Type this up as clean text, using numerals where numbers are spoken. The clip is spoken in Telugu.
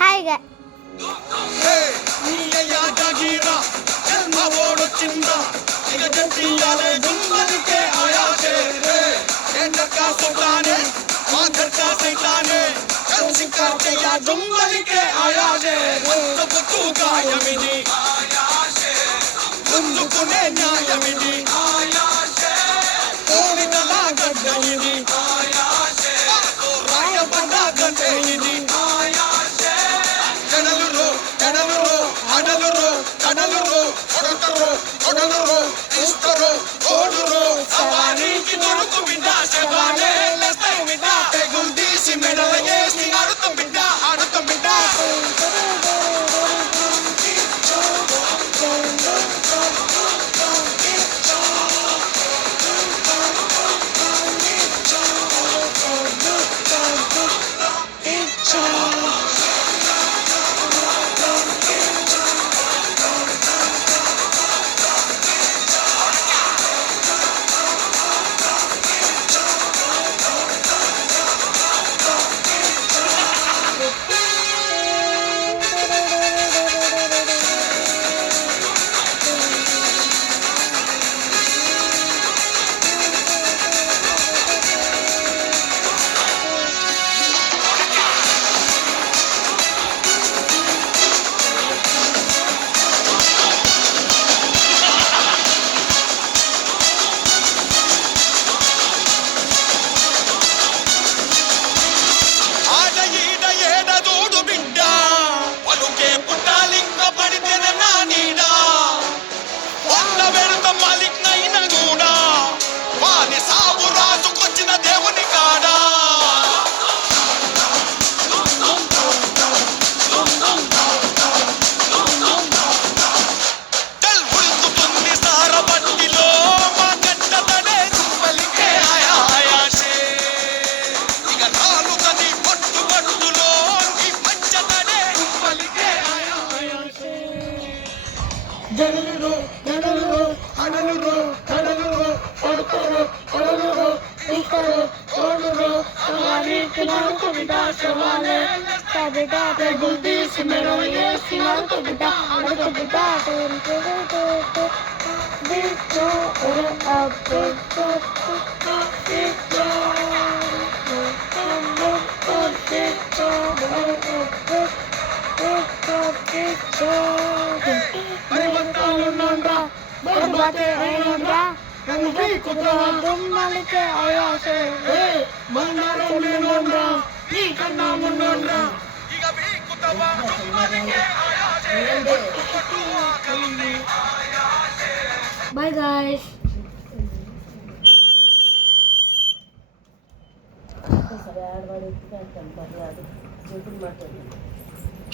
హాయ్ గా ముందుకునే న్యాయమిది కోరికలా గడ్డయిది రాయబడ్డ గడ్డే ఇది జనలురు జనలురు అడలురు కడలురు కొడతరు కొడలురు ఇస్తరు ఓడురు సవానికి దొరుకు బిడ్డ శవాలే లేస్తాయి బిడ్డ తెగులు తీసి మెడల వేసి ఆడుతాం బిడ్డ ఆడుతాం బిడ్డ జనలురు జనలురు అడలురు కడలురు కొడతరు కొడలురు ఇస్తరు ఓడురు సవానికి నడుకు బిడ్డ శవాలే బిడ్డ తెగులు తీసి మెడలు వేసి నడుకు బిడ్డ నడుకు బిడ్డ దుమ్మలికే అయాసే మందరం మేమోండ్రా నీ కన్నా మున్నోండ్రా ఇక బీకుతవా దుమ్మలికే అయాసే బై గాయ్స్ సరే ఆడవాడు ఎత్తుకుంటాను పర్లేదు చెప్పులు మాట్లాడు